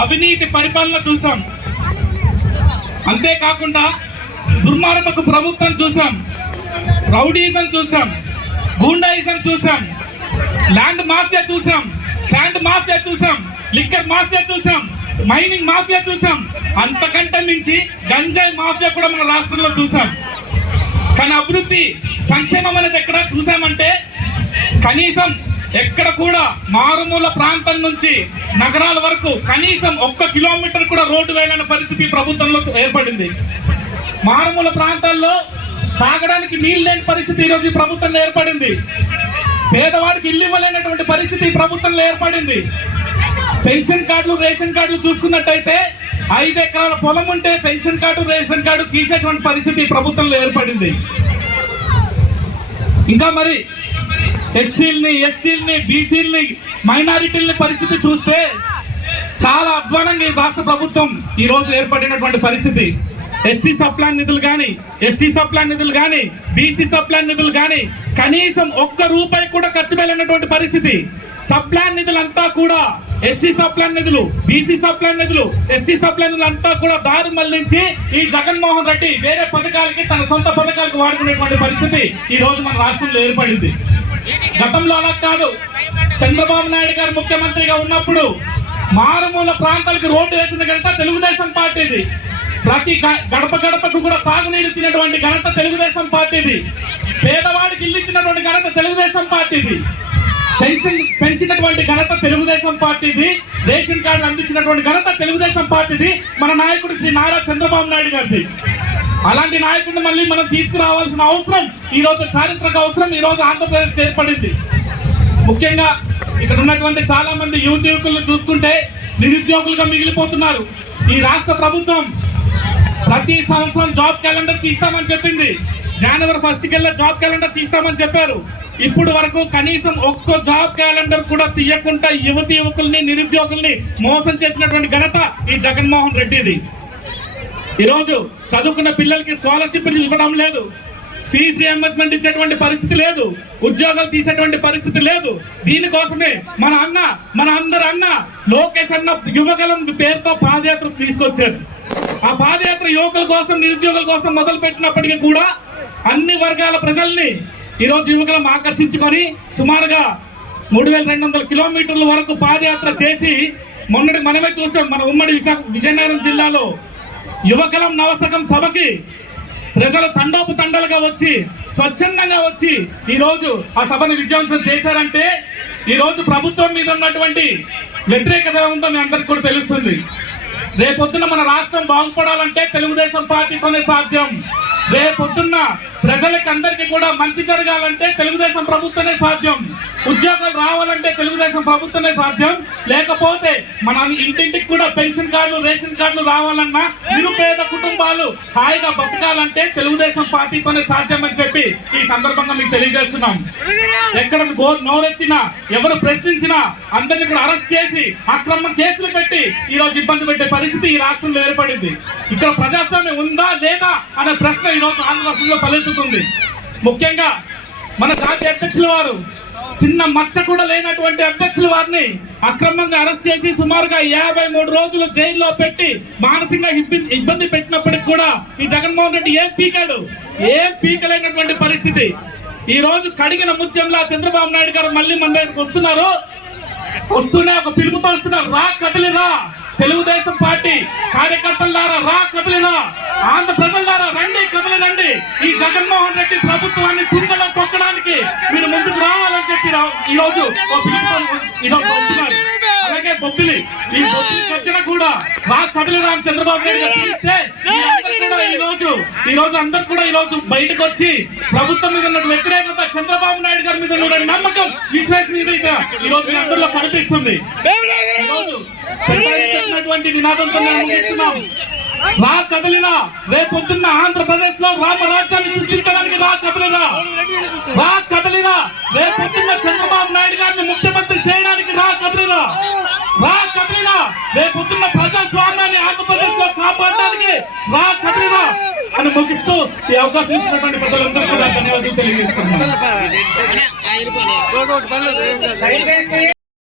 అవినీతి పరిపాలన చూసాం. అంతేకాకుండా దుర్మార్గపు ప్రభుత్వం చూసాం, రౌడీజం చూసాం, గూండాయిజం చూసాం, ల్యాండ్ మాఫియా చూసాం, శాండ్ మాఫియా చూసాం, లిక్కర్ మాఫియా చూసాం, మైనింగ్ మాఫియా చూసాం. అంతకంటే మించి గంజాయి మాఫియా కూడా మన రాష్ట్రంలో చూసాం. కానీ అభివృద్ధి సంక్షేమం అనేది ఎక్కడ చూసామంటే కనీసం ఎక్కడ కూడా మారుమూల ప్రాంతం నుంచి నగరాల వరకు కనీసం 1 కిలోమీటర్ కూడా రోడ్డు వేయలేని పరిస్థితి ప్రభుత్వంలో ఏర్పడింది. మారుమూల ప్రాంతాల్లో తాగడానికి నీళ్ళు లేని పరిస్థితి ఈరోజు ఈ ప్రభుత్వంలో ఏర్పడింది. పేదవాడికి ఇల్లు ఇవ్వలేనటువంటి పరిస్థితి ప్రభుత్వంలో ఏర్పడింది. పెన్షన్ కార్డులు, రేషన్ కార్డులు చూసుకున్నట్టయితే 5 ఎకరాల పొలం ఉంటే పెన్షన్ కార్డు, రేషన్ కార్డు తీసేటువంటి పరిస్థితి ప్రభుత్వంలో ఏర్పడింది. ఇంకా మరి ఎస్సీలని, ఎస్టీలని, బీసీలని, మైనారిటీలని పరిస్థితి చూస్తే చాలా అధ్వానంగా ఈ రాష్ట్ర ప్రభుత్వం ఈ రోజు ఏర్పడినటువంటి పరిస్థితి. ఎస్సీ సప్లాన్ నిధులు కానీ, ఎస్టీ సప్లాన్ నిధులు కానీ, బీసీ సప్లాన్ నిధులు కానీ కనీసం 1 రూపాయి కూడా ఖర్చు పెట్టలేనటువంటి పరిస్థితి. సప్లాన్ నిధులంతా కూడా ఎస్సీ సప్లాన్ నిధులు, బీసీ సప్లాన్ నిధులు, ఎస్టీ సప్లాన్ నిధులు అంతా కూడా దారి మళ్లించి ఈ జగన్మోహన్ రెడ్డి వేరే పథకాలకి, తన సొంత పథకాలకు వాడుకునేటువంటి పరిస్థితి ఈ రోజు మన రాష్ట్రంలో ఏర్పడింది. గతంలో అలా కాదు. చంద్రబాబు నాయుడు గారు ముఖ్యమంత్రిగా ఉన్నప్పుడు మారుమూల ప్రాంతాలకు రోడ్డు వేసిన ఘనత తెలుగుదేశం పార్టీది. ప్రతి గడప గడపకు కూడా తాగునీరు ఇచ్చినటువంటి ఘనత తెలుగుదేశం పార్టీది. పేదవాడికి ఇల్లు ఇచ్చినటువంటి ఘనత తెలుగుదేశం పార్టీది. పెన్షన్ పెంచినటువంటి ఘనత తెలుగుదేశం పార్టీది. రేషన్ కార్డులు అందించినటువంటి ఘనత తెలుగుదేశం పార్టీది. మన నాయకుడు శ్రీ నారా చంద్రబాబు నాయుడు గారిది. అలాంటి నాయకుడిని మళ్ళీ మనం తీసుకురావాల్సిన అవసరం ఈ రోజు, చారిత్రక అవసరం ఈ రోజు ఆంధ్రప్రదేశ్ ఏర్పడింది. ముఖ్యంగా ఇక్కడ ఉన్నటువంటి చాలా మంది యువకులను చూసుకుంటే నిరుద్యోగులుగా మిగిలిపోతున్నారు. ఈ రాష్ట్ర ప్రభుత్వం ప్రతి సంవత్సరం జాబ్ క్యాలెండర్ తీస్తామని చెప్పింది. జనవరి 1 కల్లా జాబ్ క్యాలెండర్ తీస్తామని చెప్పారు. ఇప్పుడు వరకు కనీసం 1 జాబ్ క్యాలెండర్ కూడా తీయకుండా యువకుల్ని, నిరుద్యోగుల్ని మోసం చేసినటువంటి ఘనత ఈ జగన్మోహన్ రెడ్డిది. ఈరోజు చదువుకున్న పిల్లలకి స్కాలర్షిప్లు ఇవ్వడం లేదు, ఫీజు రియంబర్స్మెంట్ ఇచ్చేటువంటి పరిస్థితి లేదు, ఉద్యోగాలు తీసేటువంటి పరిస్థితి లేదు. దీనికోసమే మన అందరి అన్న లోకేష్ అన్న యువగలం పేరుతో పాదయాత్ర తీసుకొచ్చారు. ఆ పాదయాత్ర యువకుల కోసం, నిరుద్యోగుల కోసం మొదలు పెట్టినప్పటికీ కూడా అన్ని వర్గాల ప్రజల్ని ఈరోజు యువకులం ఆకర్షించుకొని సుమారుగా 3200 కిలోమీటర్ల వరకు పాదయాత్ర చేసి మొన్నటి మనమే చూసాం. మన ఉమ్మడి విజయనగరం జిల్లాలో యువకులం నవశకం సభకి ప్రజలు తండోపతండాలుగా వచ్చి, స్వచ్ఛందంగా వచ్చి ఈరోజు ఆ సభను విజయవంతం చేశారంటే ఈరోజు ప్రభుత్వం మీద ఉన్నటువంటి వ్యతిరేకత ఉందో మీ అందరికి కూడా తెలుస్తుంది. రేపొద్దున మన రాష్ట్రం బాగుపడాలంటే తెలుగుదేశం పార్టీతోనే సాధ్యం. రేపొద్దున్న ప్రజలకు అందరికీ కూడా మంచి జరగాలంటే తెలుగుదేశం ప్రభుత్వమే సాధ్యం. ఉద్యోగాలు రావాలంటే తెలుగుదేశం ప్రభుత్వమే సాధ్యం. లేకపోతే మన ఇంటింటికి కూడా పెన్షన్ కార్డులు, రేషన్ కార్డులు రావాలన్నా, నిరుపేద కుటుంబాలు హాయిగా బతకాలంటే తెలుగుదేశం పార్టీతోనే సాధ్యం అని చెప్పి ఈ సందర్భంగా మీకు తెలియజేస్తున్నాం. ఎక్కడ నోరెత్తినా, ఎవరు ప్రశ్నించినా అందరినీ కూడా అరెస్ట్ చేసి అక్రమ కేసులు పెట్టి ఈ రోజు ఇబ్బంది పెట్టే పరిస్థితి ఈ రాష్ట్రంలో ఏర్పడింది. ఇక్కడ ప్రజాస్వామ్యం ఉందా లేదా అనే ప్రశ్న ఈ రోజు ఆంధ్రప్రదేశ్లో తలెత్తుతుంది. ముఖ్యంగా మన జాతీయ అధ్యక్షుల వారు, చిన్న మచ్చ కూడా లేనటువంటి అధ్యక్షుల వారిని అక్రమంగా అరెస్ట్ చేసి సుమారుగా 53 రోజులు జైల్లో పెట్టి మానసికంగా ఇబ్బంది పెట్టినప్పటికి కూడా ఈ జగన్మోహన్ రెడ్డి ఏం పీకలేనటువంటి పరిస్థితి. ఈ రోజు కడిగిన ముత్యంలా చంద్రబాబు నాయుడు గారు మళ్ళీ మన దగ్గరకు వస్తూనే ఒక పిలుపుతో వస్తున్నారు. రా కదిలిరా, తెలుగుదేశం పార్టీ కార్యకర్తలారా రా కదిలిరా, ఆంధ్ర ప్రజలారా రండి, కదిలిరండి. ఈ జగన్మోహన్ రెడ్డి ప్రభుత్వాన్ని తుంగలో తొక్కడానికి మీరు ముందుకు రావాలని చెప్పి ఈరోజు వస్తున్నారు. అలాగే బొబ్బిలి, ఈ బొబ్బిలి చర్చన కూడా రా కదిలిరా అని చంద్రబాబు నాయుడు గారు పిలిస్తే ఈ రోజు అందరు కూడా ఈ రోజు బయటకు వచ్చి ప్రభుత్వం మీద ఉన్న వ్యతిరేకత, చంద్రబాబు నాయుడు గారి మీద ఉన్న నమ్మకం, విశ్వాసనీయత ఈ రోజు అందరిలో కనిపిస్తుంది. నినాదంతో ముగిస్తున్నాం. రా కదలినా, రేపొద్దున్న ఆంధ్రప్రదేశ్ లో రామరాజ్యాన్ని సృష్టించడానికి రా కదలినా, రా కదలినా, రేపొద్దున్న చంద్రబాబు నాయుడు గారిని ముఖ్యమంత్రి చేయడానికి రా కదలినా, రా కదలినా, రేపొద్దున్న ప్రజాస్వామ్యాన్ని ఆంధ్రప్రదేశ్ లో కాపాడడానికి రా కదలినా అని ముగిస్తూ ఈ అవకాశం ఇచ్చినటువంటి ప్రజలందరూ కూడా ధన్యవాదాలు తెలియజేస్తున్నాను.